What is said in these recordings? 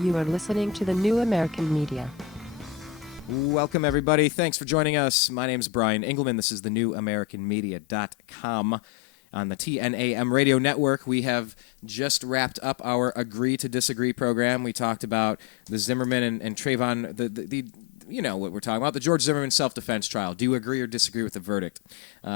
You are listening to the New American Media. Welcome, everybody. Thanks for joining us. My name is Brian Engelman. This is the newamericanmedia.com. On the TNAM radio network, we have just wrapped up our Agree to Disagree program. We talked about the Zimmerman and Trayvon, the you know what we're talking about, the George Zimmerman self-defense trial. Do you agree or disagree with the verdict?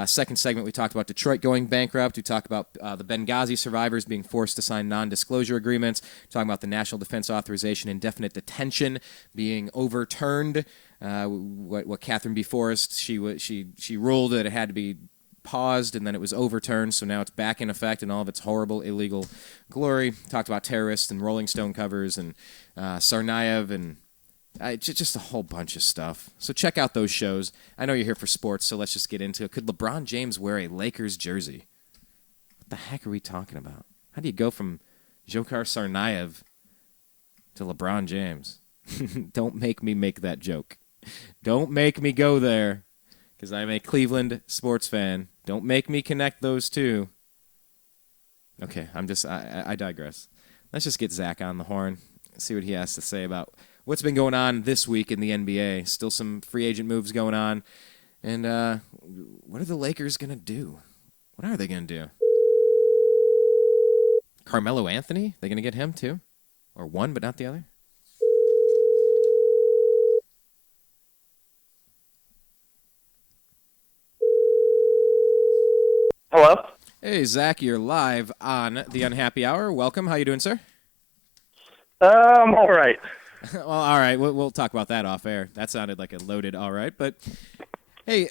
Second segment, we talked about Detroit going bankrupt. We talked about the Benghazi survivors being forced to sign non-disclosure agreements. Talking about the National Defense Authorization indefinite detention being overturned. What Catherine B. Forrest, she ruled that it had to be paused, and then it was overturned, so now it's back in effect in all of its horrible, illegal glory. Talked about terrorists and Rolling Stone covers and Tsarnaev and just a whole bunch of stuff. So check out those shows. I know you're here for sports, so let's just get into it. Could LeBron James wear a Lakers jersey? What the heck are we talking about? How do you go from Dzhokhar Tsarnaev to LeBron James? Don't make me make that joke. Don't make me go there, because I'm a Cleveland sports fan. Don't make me connect those two. Okay, I digress. Let's just get Zach on the horn, see what he has to say about what's been going on this week in the NBA. Still some free agent moves going on. And what are the Lakers going to do? What are they going to do? Carmelo Anthony? They going to get him too? Or one but not the other? Hello? Hey, Zach, you're live on The Unhappy Hour. Welcome. How you doing, sir? I'm all right. Well, all right. We'll talk about that off air. That sounded like a loaded all right. But, hey,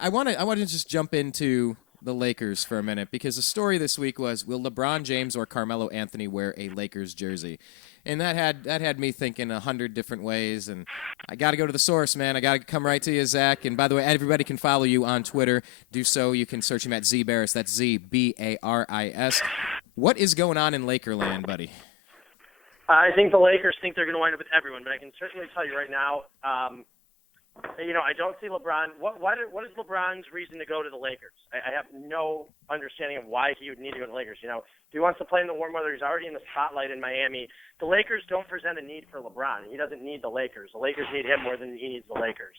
I want to just jump into the Lakers for a minute, because the story this week was, will LeBron James or Carmelo Anthony wear a Lakers jersey? And that had me thinking 100 different ways, and I got to go to the source, man. I got to come right to you, Zach. And by the way, everybody can follow you on Twitter. Do so. You can search him at Z Baris. That's ZBARIS. What is going on in Lakerland, buddy? I think the Lakers think they're going to wind up with everyone, but I can certainly tell you right now, I don't see LeBron. What is LeBron's reason to go to the Lakers? I have no understanding of why he would need to go to the Lakers. If he wants to play in the warm weather, he's already in the spotlight in Miami. The Lakers don't present a need for LeBron. He doesn't need the Lakers. The Lakers need him more than he needs the Lakers.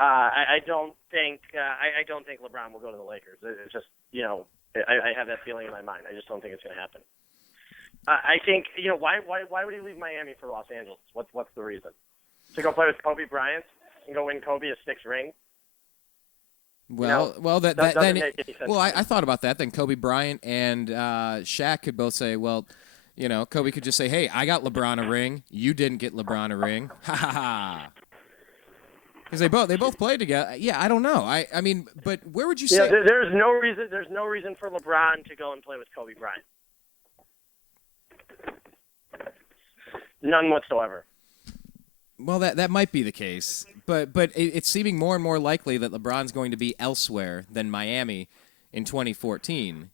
I don't think LeBron will go to the Lakers. It's just, I have that feeling in my mind. I just don't think it's going to happen. I think, why would he leave Miami for Los Angeles? What's the reason? To go play with Kobe Bryant and go win Kobe a sixth ring? Well, that doesn't make any sense. Well, I thought about that. Then Kobe Bryant and Shaq could both say, well, Kobe could just say, hey, I got LeBron a ring. You didn't get LeBron a ring. Ha ha ha. Because they both played together. Yeah, I don't know. I mean, but where would you say? Yeah, there's no reason for LeBron to go and play with Kobe Bryant. None whatsoever. Well, that might be the case, but it's seeming more and more likely that LeBron's going to be elsewhere than Miami in 2014.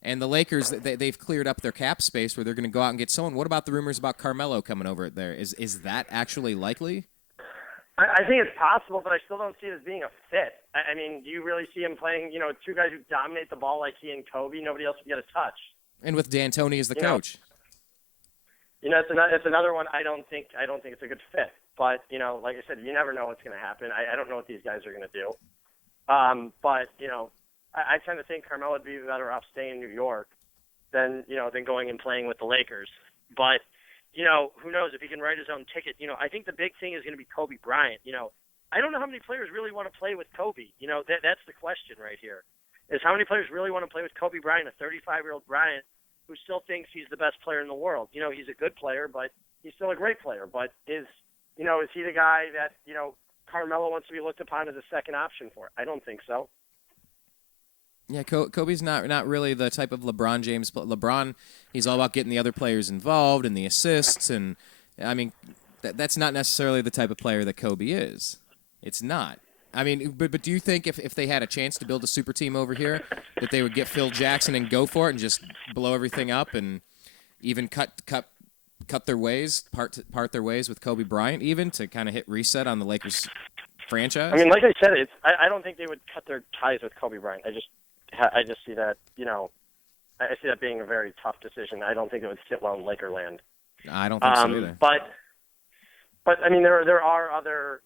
And the Lakers, they've cleared up their cap space where they're going to go out and get someone. What about the rumors about Carmello coming over there? Is that actually likely? I think it's possible, but I still don't see it as being a fit. I mean, do you really see him playing, two guys who dominate the ball like he and Kobe? Nobody else can get a touch. And with D'Antoni as the coach. It's another one. I don't think it's a good fit. But like I said, you never know what's going to happen. I don't know what these guys are going to do. But I tend to think Carmelo would be better off staying in New York than going and playing with the Lakers. But who knows if he can write his own ticket? I think the big thing is going to be Kobe Bryant. I don't know how many players really want to play with Kobe. That's the question right here. Is how many players really want to play with Kobe Bryant, a 35-year-old Bryant who still thinks he's the best player in the world. He's a good player, but he's still a great player. But is he the guy that, Carmelo wants to be looked upon as a second option for? I don't think so. Yeah, Kobe's not really the type of LeBron James. LeBron, he's all about getting the other players involved and the assists. And, I mean, that's not necessarily the type of player that Kobe is. It's not. I mean, but do you think if they had a chance to build a super team over here, that they would get Phil Jackson and go for it and just blow everything up and even cut their ways, part their ways with Kobe Bryant, even to kind of hit reset on the Lakers franchise? I mean, like I said, I don't think they would cut their ties with Kobe Bryant. I just see that, I see that being a very tough decision. I don't think it would sit well in Lakerland. I don't think so either. But I mean, there are other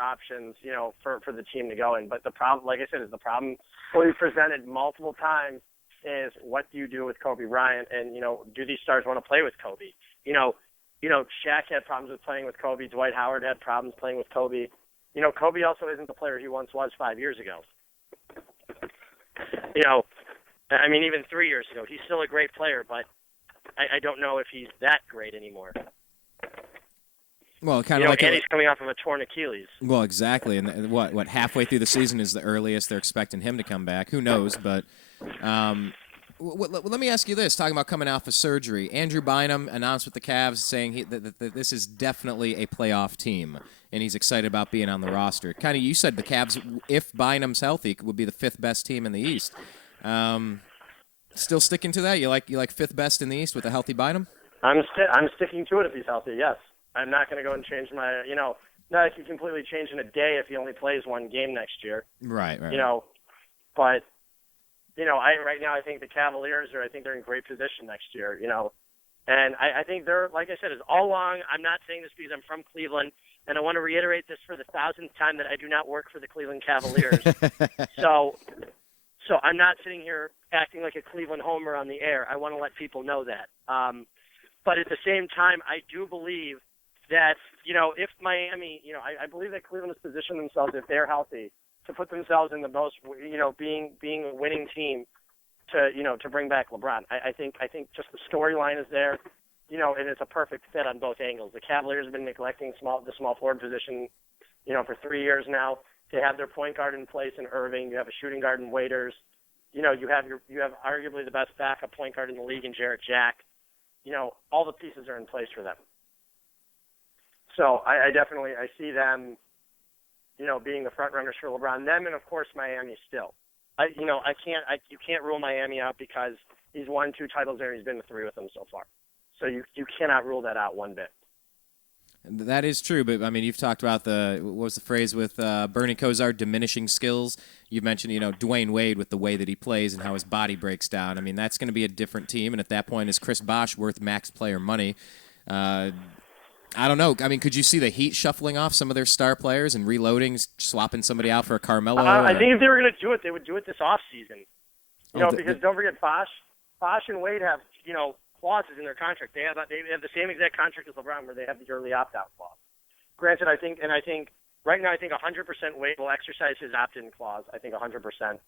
options, for the team to go in. But the problem, like I said, is the problem we've presented multiple times is what do you do with Kobe Bryant, and do these stars want to play with Kobe? Shaq had problems with playing with Kobe. Dwight Howard had problems playing with Kobe. Kobe also isn't the player he once was 5 years ago. I mean, even 3 years ago, he's still a great player, but I don't know if he's that great anymore. Well, kind of like, and he's coming off of a torn Achilles. Well, exactly, and what halfway through the season is the earliest they're expecting him to come back. Who knows? But let me ask you this: talking about coming off of surgery, Andrew Bynum announced with the Cavs saying that this is definitely a playoff team, and he's excited about being on the roster. Kind of, you said the Cavs, if Bynum's healthy, would be the fifth best team in the East. Still sticking to that? You like fifth best in the East with a healthy Bynum? I'm sticking to it if he's healthy. Yes. I'm not going to go and change my, not like you completely change in a day if he only plays one game next year. Right. But, right now I think the Cavaliers I think they're in great position next year, And I think they're, like I said, is all along, I'm not saying this because I'm from Cleveland, and I want to reiterate this for the 1,000th time that I do not work for the Cleveland Cavaliers. So I'm not sitting here acting like a Cleveland homer on the air. I want to let people know that. But at the same time, I do believe that, if Miami, I believe that Cleveland has positioned themselves, if they're healthy, to put themselves in the most, being a winning team to bring back LeBron. I think just the storyline is there, and it's a perfect fit on both angles. The Cavaliers have been neglecting the small forward position, for 3 years now. They have their point guard in place in Irving. You have a shooting guard in Waiters. You have arguably the best backup point guard in the league in Jarrett Jack. All the pieces are in place for them. So I definitely see them, being the front runners for LeBron. Them and of course Miami still. You can't rule Miami out because he's won 2 titles there and he's been to 3 with them so far. So you cannot rule that out one bit. That is true, but I mean, you've talked about what was the phrase with Bernie Kosar, diminishing skills. You mentioned, Dwayne Wade with the way that he plays and how his body breaks down. I mean, that's going to be a different team, and at that point, is Chris Bosh worth max player money? I don't know. I mean, could you see the Heat shuffling off some of their star players and reloading, swapping somebody out for a Carmello? I think if they were going to do it, they would do it this offseason. Because don't forget, Bosh and Wade have, clauses in their contract. They have the same exact contract as LeBron where they have the early opt-out clause. Granted, I think right now 100% Wade will exercise his opt-in clause. I think 100%.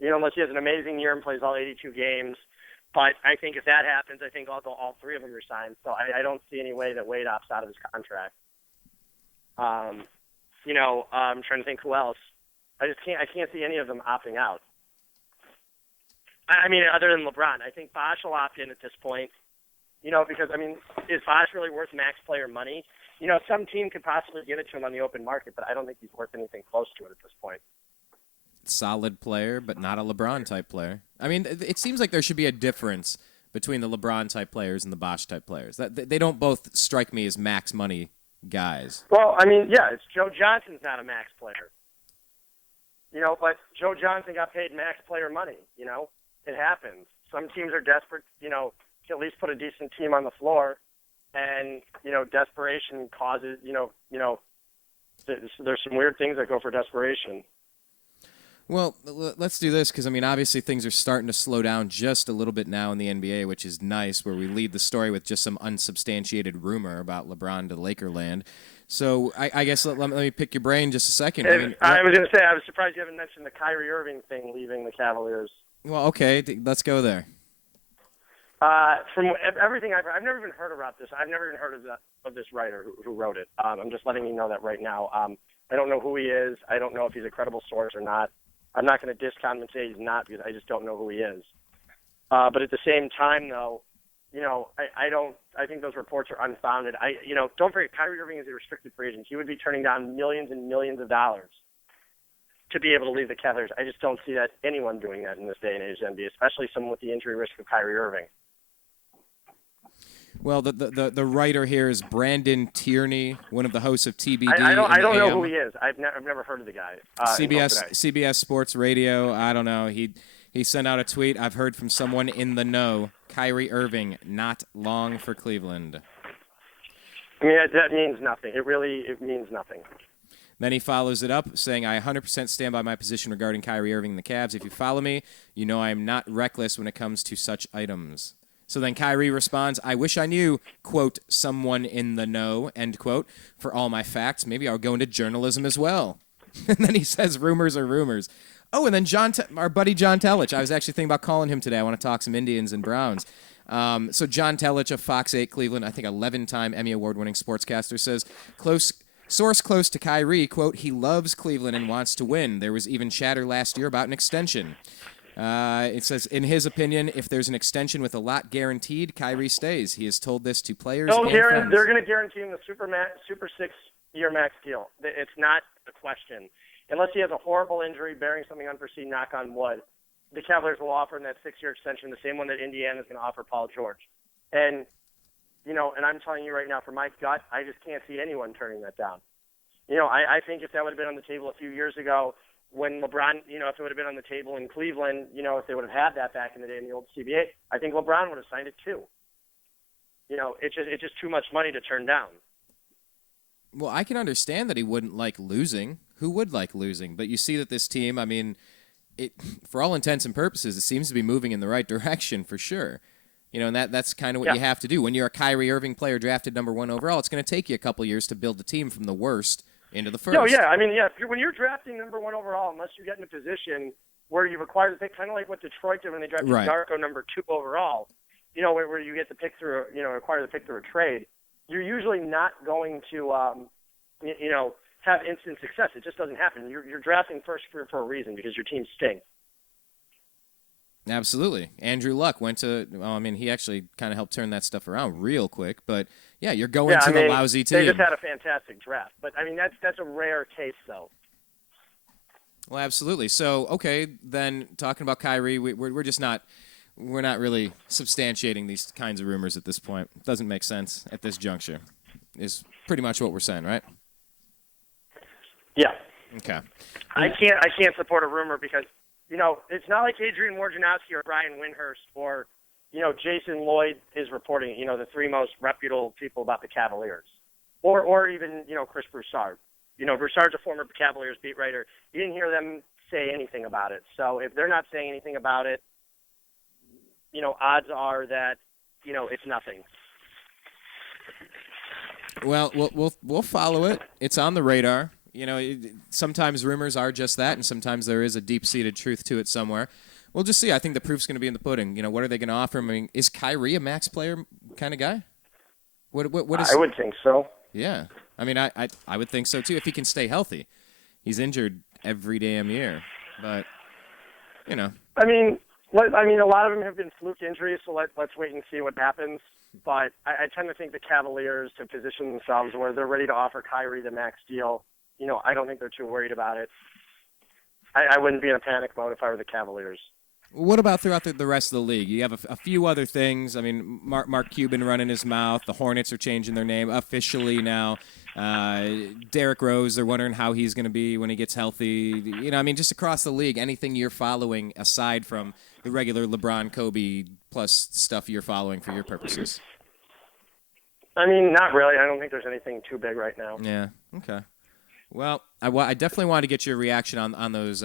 Unless he has an amazing year and plays all 82 games. But I think if that happens, I think all 3 of them are signed. So I don't see any way that Wade opts out of his contract. I'm trying to think who else. I can't see any of them opting out. I mean, other than LeBron, I think Bosh will opt in at this point. Because is Bosh really worth max player money? Some team could possibly give it to him on the open market, but I don't think he's worth anything close to it at this point. Solid player, but not a LeBron-type player. I mean, it seems like there should be a difference between the LeBron-type players and the Bosh-type players. They don't both strike me as max money guys. Well, it's Joe Johnson's not a max player. But Joe Johnson got paid max player money, It happens. Some teams are desperate, to at least put a decent team on the floor, and, desperation causes, there's some weird things that go for desperation. Well, let's do this because, obviously things are starting to slow down just a little bit now in the NBA, which is nice, where we lead the story with just some unsubstantiated rumor about LeBron to Lakerland. So I guess let me pick your brain just a second. I was going to say, I was surprised you haven't mentioned the Kyrie Irving thing leaving the Cavaliers. Well, okay, let's go there. From everything I've never even heard about this. I've never even heard of this writer who wrote it. I'm just letting you know that right now. I don't know who he is. I don't know if he's a credible source or not. I'm not going to discount him and say he's not because I just don't know who he is. But at the same time, though, I think those reports are unfounded. Don't forget, Kyrie Irving is a restricted free agent. He would be turning down millions and millions of dollars to be able to leave the Cavaliers. I just don't see anyone doing that in this day and age of NBA, especially someone with the injury risk of Kyrie Irving. Well, the writer here is Brandon Tierney, one of the hosts of TBD. I don't know who he is. I've never heard of the guy. CBS Sports Radio. I don't know. He He sent out a tweet. I've heard from someone in the know. Kyrie Irving, not long for Cleveland. I mean, that means nothing. It means nothing. Then he follows it up saying, I 100% stand by my position regarding Kyrie Irving and the Cavs. If you follow me, you know I am not reckless when it comes to such items. So then Kyrie responds, I wish I knew, quote, someone in the know, end quote, for all my facts. Maybe I'll go into journalism as well. And then he says, rumors are rumors. Oh, and then our buddy John Telich. I was actually thinking about calling him today. I want to talk some Indians and Browns. So John Telich of Fox 8 Cleveland, I think 11-time Emmy Award-winning sportscaster, says, source close to Kyrie, quote, he loves Cleveland and wants to win. There was even chatter last year about an extension. It says, in his opinion, if there's an extension with a lot guaranteed, Kyrie stays. He has told this to players and friends. They're going to guarantee him the Super 6-year max deal. It's not a question. Unless he has a horrible injury, bearing something unforeseen, knock on wood, the Cavaliers will offer him that 6-year extension, the same one that Indiana is going to offer Paul George. And, and I'm telling you right now, from my gut, I just can't see anyone turning that down. I think if that would have been on the table a few years ago when LeBron, if it would have been on the table in Cleveland, if they would have had that back in the day in the old CBA, I think LeBron would have signed it too. It's just too much money to turn down. Well, I can understand that he wouldn't like losing. Who would like losing? But you see that this team, I mean, for all intents and purposes, it seems to be moving in the right direction for sure. And that's kind of what you have to do. When you're a Kyrie Irving player drafted number 1 overall, it's going to take you a couple years to build the team from the worst into the first. No, yeah. I mean, yeah, when you're drafting number 1 overall, unless you get in a position where you've acquired the pick, kind of like what Detroit did when they drafted Darko number 2 overall, where you get the pick through, acquire the pick through a trade, you're usually not going to, have instant success. It just doesn't happen. You're drafting first for a reason because your team stinks. Absolutely. Andrew Luck went to, he actually kind of helped turn that stuff around real quick. But, yeah, you're going to the lousy team. They just had a fantastic draft. But, that's a rare case, though. Well, absolutely. So, okay, then talking about Kyrie, we're just not – we're not really substantiating these kinds of rumors at this point. It doesn't make sense at this juncture is pretty much what we're saying, right? Yeah. Okay. I can't support a rumor because, it's not like Adrian Wojnarowski or Brian Windhorst or, Jason Lloyd is reporting, the 3 most reputable people about the Cavaliers. Or even, Chris Broussard. Broussard's a former Cavaliers beat writer. You didn't hear them say anything about it. So if they're not saying anything about it, odds are that, it's nothing. Well, we'll follow it. It's on the radar. Sometimes rumors are just that, and sometimes there is a deep-seated truth to it somewhere. We'll just see. I think the proof's going to be in the pudding. What are they going to offer him? I mean, is Kyrie a max player kind of guy? What is? I would think so. Yeah. I mean, I would think so, too, if he can stay healthy. He's injured every damn year. But, I mean, a lot of them have been fluke injuries, so let's wait and see what happens. But I tend to think the Cavaliers have positioned themselves where they're ready to offer Kyrie the max deal. I don't think they're too worried about it. I wouldn't be in a panic mode if I were the Cavaliers. What about throughout the rest of the league? You have a few other things. I mean, Mark Cuban running his mouth. The Hornets are changing their name officially now. Derrick Rose, they're wondering how he's going to be when he gets healthy. Just across the league, anything you're following aside from the regular LeBron, Kobe plus stuff you're following for your purposes? Not really. I don't think there's anything too big right now. Yeah, okay. Well, I definitely wanted to get your reaction on those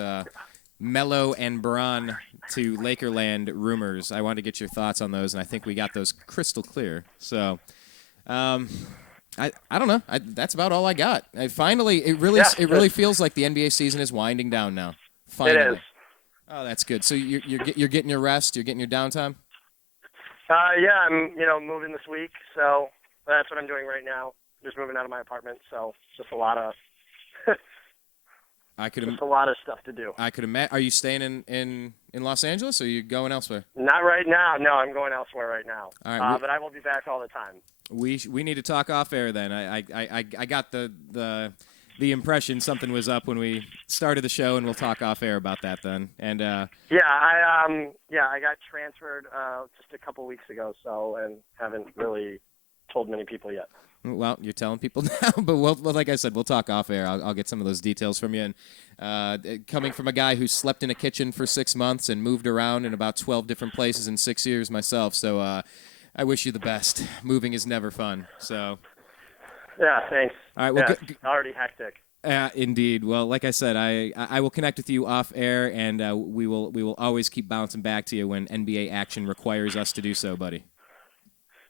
Melo and Bron to Lakerland rumors. I wanted to get your thoughts on those, and I think we got those crystal clear. So, I don't know. That's about all I got. Finally, it really feels like the NBA season is winding down now. Finally. It is. Oh, that's good. So you're getting your rest. You're getting your downtime. Yeah, I'm moving this week, so that's what I'm doing right now. Just moving out of my apartment, so just a lot of. Just a lot of stuff to do. I could imagine. Are you staying in Los Angeles, or are you going elsewhere? Not right now. No, I'm going elsewhere right now. All right, but I will be back all the time. We need to talk off air then. I got the impression something was up when we started the show, and we'll talk off air about that then. And I got transferred just a couple weeks ago, and haven't really told many people yet. Well, you're telling people now, but well, like I said, we'll talk off air. I'll get some of those details from you. And coming from a guy who slept in a kitchen for 6 months and moved around in about 12 different places in 6 years myself, so I wish you the best. Moving is never fun. So. Yeah, thanks. All right. Well, already hectic. Indeed. Well, like I said, I will connect with you off air, and we will always keep bouncing back to you when NBA action requires us to do so, buddy.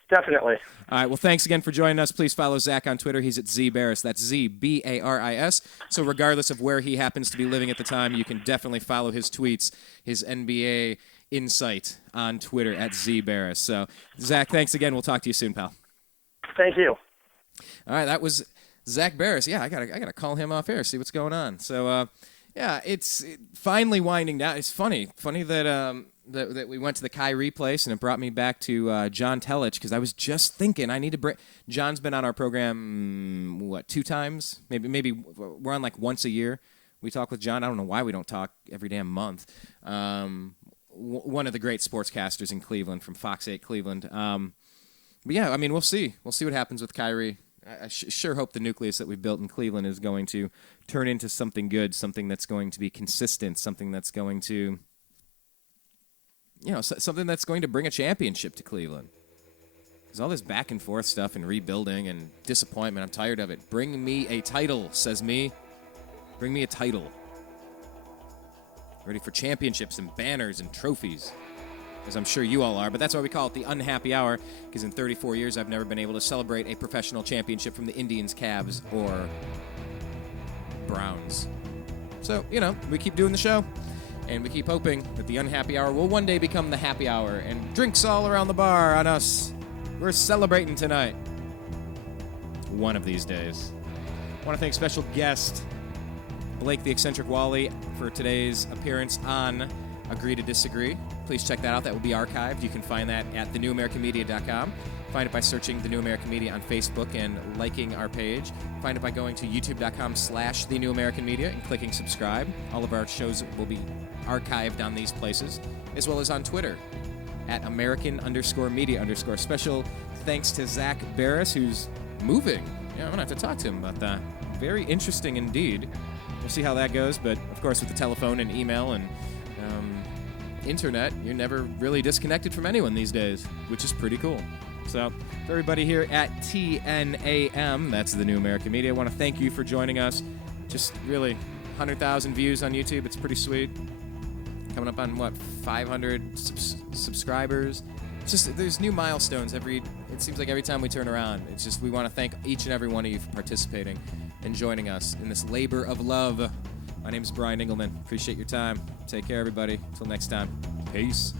Definitely. All right. Well, thanks again for joining us. Please follow Zak on Twitter. He's at Z Baris. That's ZBARIS. So regardless of where he happens to be living at the time, you can definitely follow his tweets, his NBA insight on Twitter at Z Baris. So, Zak, thanks again. We'll talk to you soon, pal. Thank you. All right. That was Zak Baris. Yeah, I gotta call him off air, see what's going on. So, yeah, it's finally winding down. It's funny that that we went to the Kyrie place, and it brought me back to John Telich, because I was just thinking I need to bring. John's been on our program 2 times, maybe we're on like once a year. We talk with John. I don't know why we don't talk every damn month. One of the great sportscasters in Cleveland from Fox 8 Cleveland. But yeah, I mean, we'll see what happens with Kyrie. I sure hope the nucleus that we've built in Cleveland is going to turn into something good, something that's going to be consistent, something that's going to. Something that's going to bring a championship to Cleveland. There's all this back and forth stuff and rebuilding and disappointment. I'm tired of it. Bring me a title, says me. Bring me a title. Ready for championships and banners and trophies, as I'm sure you all are. But that's why we call it the Unhappy Hour, because in 34 years I've never been able to celebrate a professional championship from the Indians, Cavs, or Browns. So, we keep doing the show. And we keep hoping that the Unhappy Hour will one day become the Happy Hour, and drinks all around the bar on us. We're celebrating tonight. One of these days. I want to thank special guest Blake the Eccentric Wally for today's appearance on Agree to Disagree. Please check that out. That will be archived. You can find that at thenewamericanmedia.com. Find it by searching The New American Media on Facebook and liking our page. Find it by going to youtube.com/The New American Media and clicking subscribe. All of our shows will be archived on these places, as well as on Twitter at American_media_. Special thanks to Zak Baris, who's moving. Yeah, I'm going to have to talk to him about that. Very interesting indeed. We'll see how that goes, but of course with the telephone and email and internet, you're never really disconnected from anyone these days, which is pretty cool. So, for everybody here at TNAM, that's The New American Media, I want to thank you for joining us. Just really 100,000 views on YouTube. It's pretty sweet. Coming up on, 500 subscribers. It's just, there's new milestones it seems like every time we turn around. It's just, we want to thank each and every one of you for participating and joining us in this labor of love. My name is Brian Engelman. Appreciate your time. Take care, everybody. Until next time. Peace.